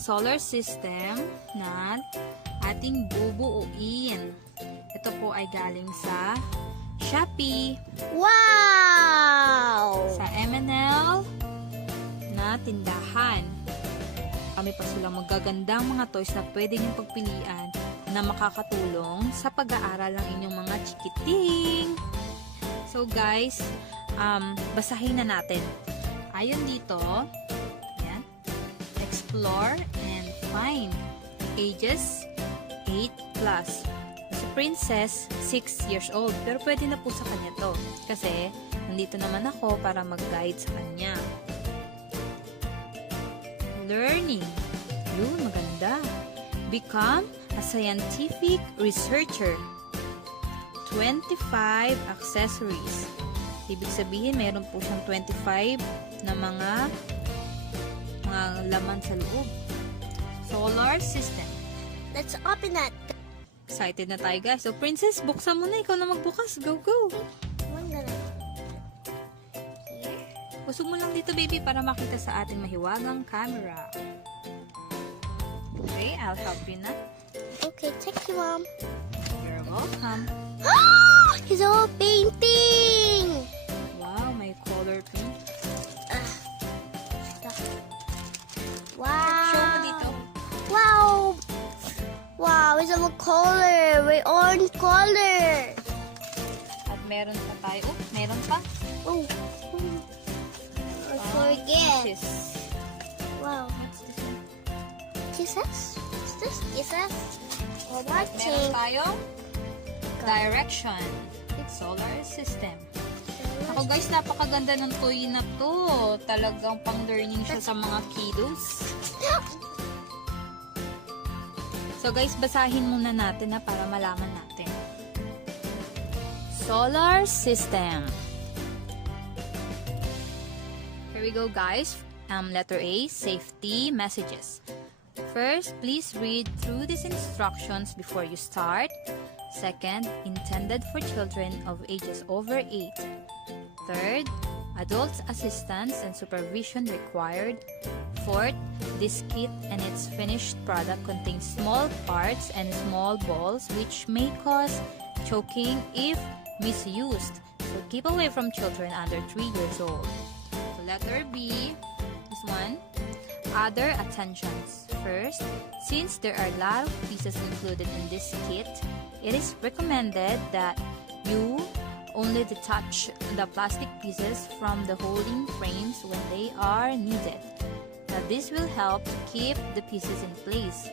solar system na ating bubuuin. Ito po ay galing sa Shopee. Wow! Sa M&L na tindahan. Kami pa silang magagandang mga toys na pwede niyong pagpilian na makakatulong sa pag-aaral ng inyong mga chikiting. So guys, basahin na natin. Ayon dito, yan, explore and find. Ages 8+. Si Princess, 6 years old. Pero pwede na po sa kanya to. Kasi, nandito naman ako para mag-guide sa kanya. Learning. Yun, maganda. Become a scientific researcher. 25 accessories. Ibig sabihin, mayroon po siyang 25 na mga laman sa loob. Solar system. Let's open that. Excited na tayo, guys. So, Princess, buksan mo na. Ikaw na magbukas. Go, go. I'm gonna... Usog mo lang dito, baby, para makita sa ating mahiwagang camera. Okay, I'll help you na. Okay, thank you, Mom. You're welcome. He's all painting! Wow, may color pink. Wow! Show mo dito. Wow! Wow, it's a color. We're orange color. At meron pa tayo. Oh, meron pa. Oh. I forget. Kisses. Wow. What's this one? Kisses? Is this kisses? Meron Watching. tayong direction. Solar system. Ako guys, napakaganda ng toy na to. Talagang pang-learning siya sa mga kiddos. So guys, basahin muna natin na para malaman natin. Solar system. Here we go guys. Letter A, safety messages. First, please read through these instructions before you start. Second, intended for children of ages over 8. Third, adult assistance and supervision required. Fourth, this kit and its finished product contains small parts and small balls which may cause choking if misused. So keep away from children under 3 years old. So letter B, this one. Other attentions. First, since there are a lot of pieces included in this kit, it is recommended that you only detach the plastic pieces from the holding frames when they are needed. Now, this will help to keep the pieces in place.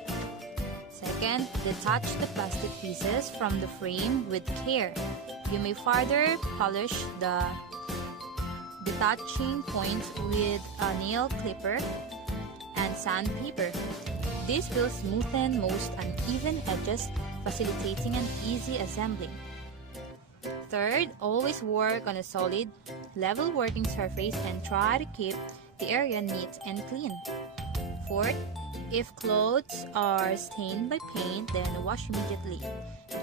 Second, detach the plastic pieces from the frame with care. You may further polish the detaching points with a nail clipper and sandpaper. This will smoothen most uneven edges, facilitating an easy assembling. Third, always work on a solid, level working surface and try to keep the area neat and clean. Fourth, if clothes are stained by paint, then wash immediately.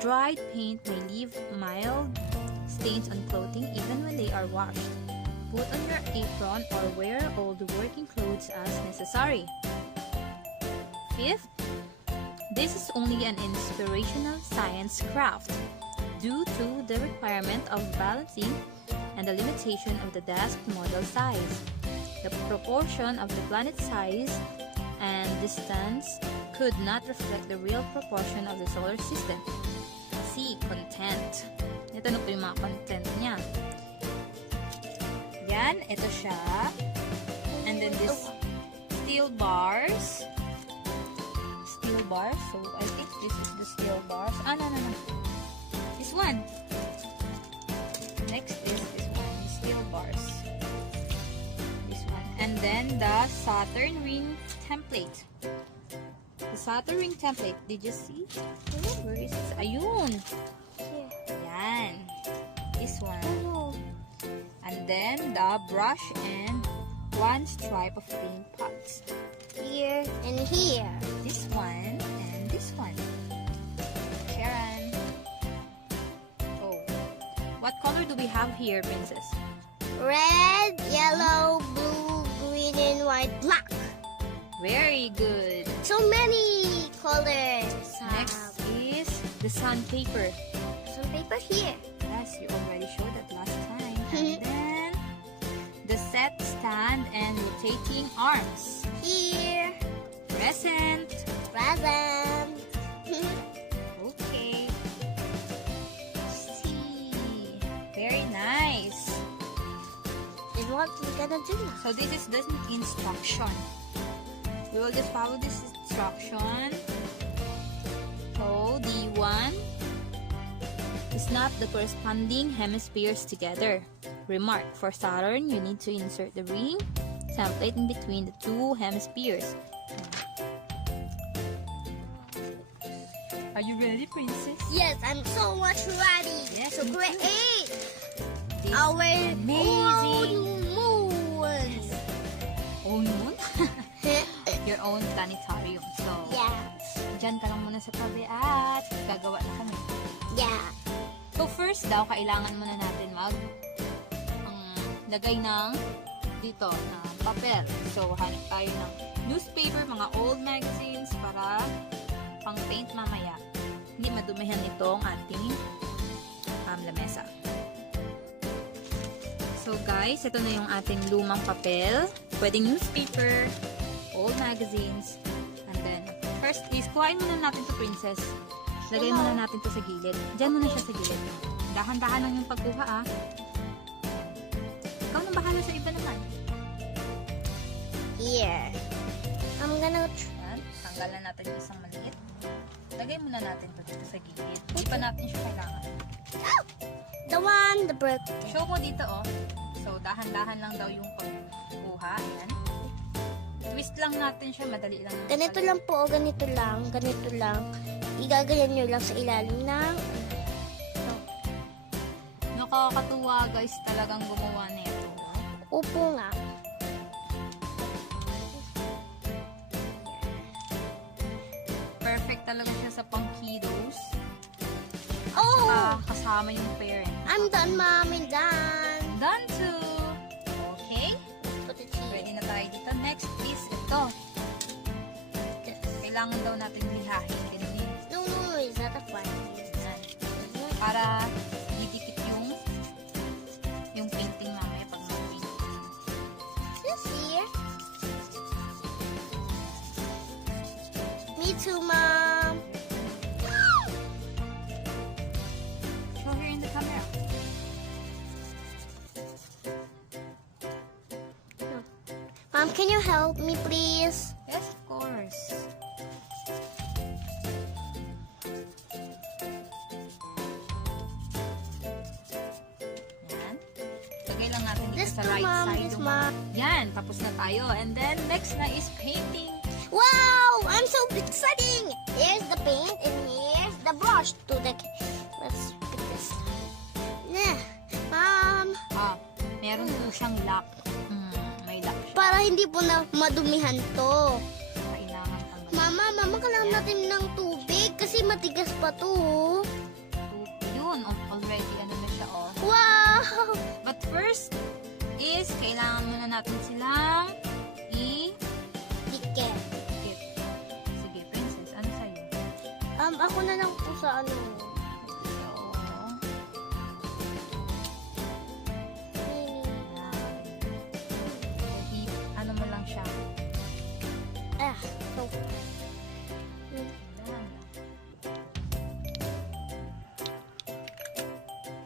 Dried paint may leave mild stains on clothing even when they are washed. Put on your apron or wear old working clothes as necessary. Fifth, this is only an inspirational science craft due to the requirement of balancing and the limitation of the desk model size. The proportion of the planet size and distance could not reflect the real proportion of the solar system. C. Content. Ito na po yung mga content niya. Yan, ito siya. And then this steel bars. Steel bars. So, I think this is the steel bars. No. This one. Next is this one. Steel bars. This one. And then the Saturn ring template. The Saturn ring template. Did you see? Where is it? Ayun. Yan. This one. And then the brush and one stripe of paint pots. Here and here. This one and this one. Sharon. Oh. What color do we have here, Princess? Red, yellow, blue, green, and white, black. Very good. So many colors. Next is the sandpaper. Some paper here. Yes, you already showed that last time. And then the set stand and rotating arms. Here. Present. Present. Okay. See. Very nice. Is what we're gonna do now. So this is the instruction. We will just follow this instruction. So D1 is not the corresponding hemispheres together. Remark, for Saturn, you need to insert the ring template in between the two hemispheres. Are you ready, princess? Yes, I'm so much ready. Yes, So me too. create This our amazing moon. own moon? Your own planetarium. So, Yeah. dyan ka lang muna sa tabi at gagawa na kami. Yeah. So, first daw, kailangan muna natin lagay ng dito, na papel. So, hanap tayo ng newspaper, mga old magazines para pang paint mamaya. Hindi madumihan nito ang ating lamesa. So, guys, ito na yung ating lumang papel. Pwedeng newspaper, old magazines, and then, first is, kuhain muna natin to, princess. Lagay muna natin to sa gilid. Diyan muna siya sa gilid. Dahan-dahan lang yung pagkuha, ah. Ikaw nang bahala sa iba naman. Here. I'm gonna Yan. Tanggalan natin yung isang maliit. Lagay muna natin to dito sa gilid. Hindi pa natin siya kailangan. the birthday. Show mo dito, oh. So, dahan-dahan lang daw yung pagkuha. Ayan. Twist lang natin siya. Madali lang. Ganito lang po, ganito lang, ganito lang. Igagayan nyo lang sa ilalim ng Nakakatuwa, guys. Talagang gumawa na ito. upo nga. Perfect talaga siya sa pang kiddos. Oh! Kasama yung parent. I'm done, Mommy, done. Done too. Okay. Put it here. Ready na tayo dito. Next is ito. Kailangan daw natin lihahin. Ganun. No, is that a fun? Yan. Para didikit yung painting mamaya pag mag-paint. This here. Me too, Mom. Show here in the camera. Mom, can you help me, please? Yes, of course. Yan. Lagay lang natin dito This sa too, right Mom. side. This, yung- Mom. Yan, tapos na tayo. And then, next na is painting. Wow! I'm so exciting! Here's the paint and here's the brush to the... Let's get this. Nah. Mom, Meron po siyang lock. May lock siya. para hindi po na madumihan to. Kailangan tanggalin. Mama, kailangan natin ng tubig kasi matigas pa to. Yun, already ano na siya, oh. Wow! But first is, kailangan muna natin silang Tiket. i-dip. Sige, princess, ano sa'yo? Ako na lang po sa ano. So, ano mo lang siya. So.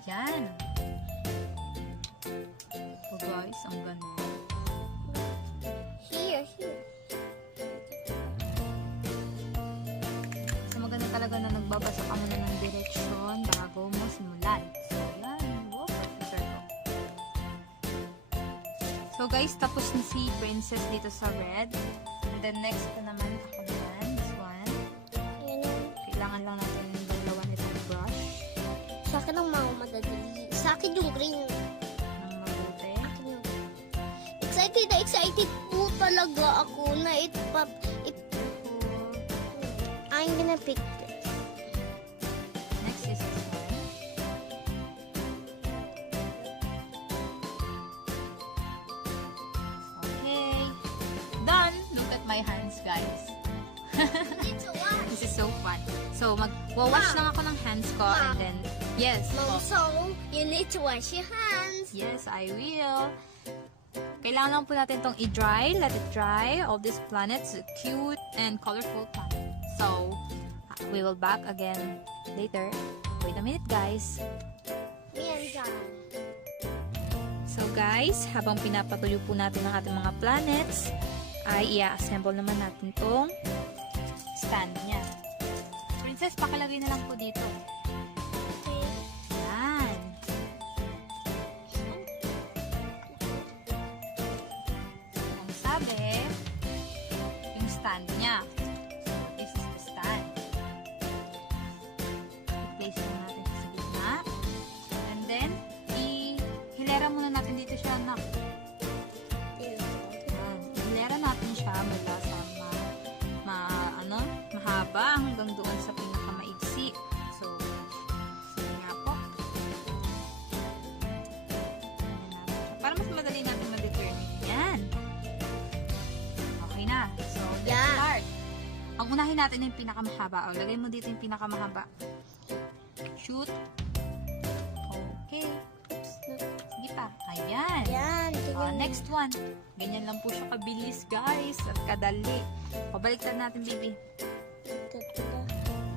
Yan. Oh guys, ang ganda. Here. So maganda talaga na nagbabasa ka muna ng direksyon bago mo simulan. So yan, wow, circle. So guys, tapos na si Princess dito sa red. And then next ko naman ako naman, this one. Kailangan lang natin yung dalawa nitong brush Sa akin ang mga madadali. Sa akin yung green. ng mabuti. Excited po talaga ako na I'm gonna pick this. Next is this one. Okay. Done! Look at my hands, guys. You need to wash. This is so fun. So, mag-wash lang ako ng hands ko and then, yes. Mom, so you need to wash your hands. Yes, I will. Kailangan lang po natin itong i-dry. Let it dry. All these planets, cute and colorful planets. So, we will back again later. Wait a minute, guys. Me and John. So, guys, habang pinapatuyo po natin ang ating mga planets, ay i-assemble naman natin itong stand niya. Princess, pakalagay na lang po dito. Okay. Yan. Ang sabi, yung stand niya. This is the stand. I-place lang natin sa gitna. And then, hilera muna natin dito siya na. Hilera natin siya mula sa mahaba hanggang doon sa pinakamaigsi. So, sige nga po. Para mas madali natin ma-determine. Yan. Okay na. So, let's start. Ang unahin natin yung pinakamahaba. O, lagay mo dito yung pinakamahaba. Shoot. Okay. Sige pa. Ayan. Yan. Next one. Ganyan lang po siya kabilis, guys. At kadali. Pabaliktad natin, baby.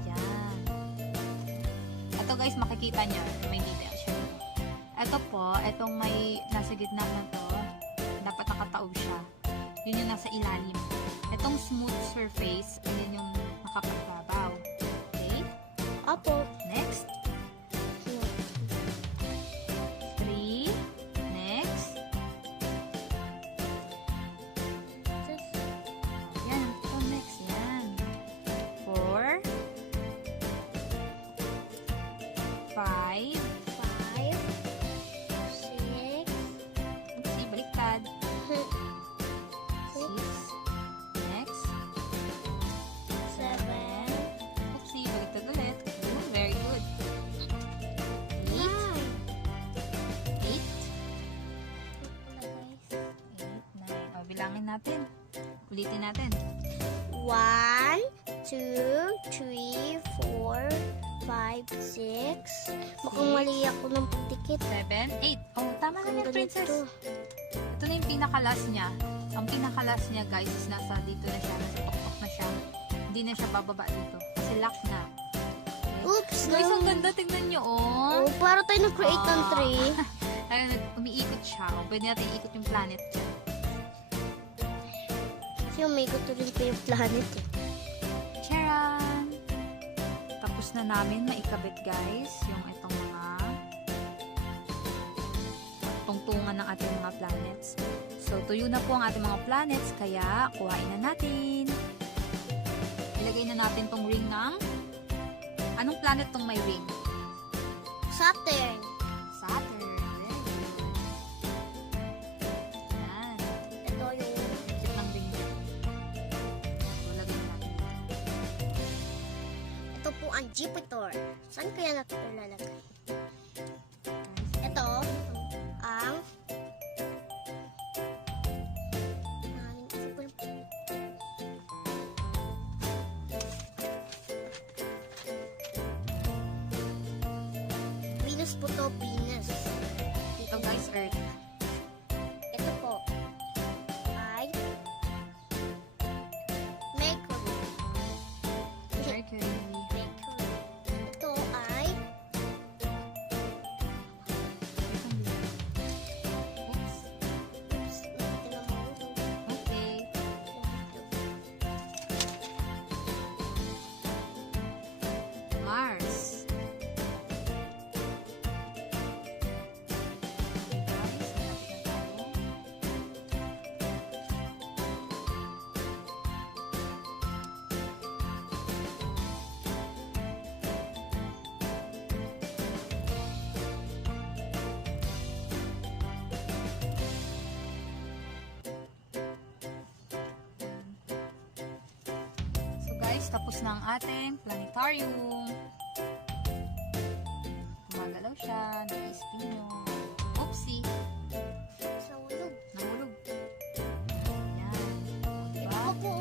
Yan. Ito, guys, makikita nyo. May detail siya. Ito po, itong may nasa gitna na to, dapat nakataob siya. Yun yung nasa ilalim. Itong smooth surface, yun yung nakapagbabaw. Okay? Apo. Next. 3. Next. Yan. Ito next. Yan. 4. 5. 6. Oopsie, baliktad. 6. Next. 7. Oopsie, baliktad ulit. Very good. 8. 8. 8, 9. O, bilangin natin. Ulitin natin. 1, 2, 3, 4, 5, 6. Mukhang mali ako ng pagdikit. 7, 8. Oh, tama na Ang yan, princess. ganito. Ito na yung pinakalas niya. Ang pinakalas niya, guys, is nasa dito na siya. Nasa tuktok na siya. Hindi na siya bababa dito. Kasi lock na. Okay. Oops, Guys, no. ang ganda. Tignan nyo, oh. Oh, para tayo nag-create ng tree. Ayun, umiikot siya. O, pwede natin iikot yung planet dyan. Kasi umikot rin pa yung planet eh. Charan! Tapos na namin maikabit, guys, yung itong mga tungtungan ng ating mga planets. So, tuyo na po ang ating mga planets, kaya kuhain na natin. Ilagay na natin tong ring ng... Anong planet tong may ring? Saturn. Saturn. Very good. Yan. Ito yung... Cute ng ring niya. So, lagay na natin. Ito po ang Jupiter. Saan kaya natin ilalagay? Ito ang... Venus po to, Venus. Ito, guys, Earth. Ito po ay Mercury. Mercury. Mercury. Ito ay Oops. oops, tinamulog. Okay. Mars. So guys, tapos na ang ating planetarium. Gumagalaw siya, nag-spin yun. Oopsie, Sa ulog. nahulog. Yan. Ito Diba? po.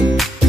Bye.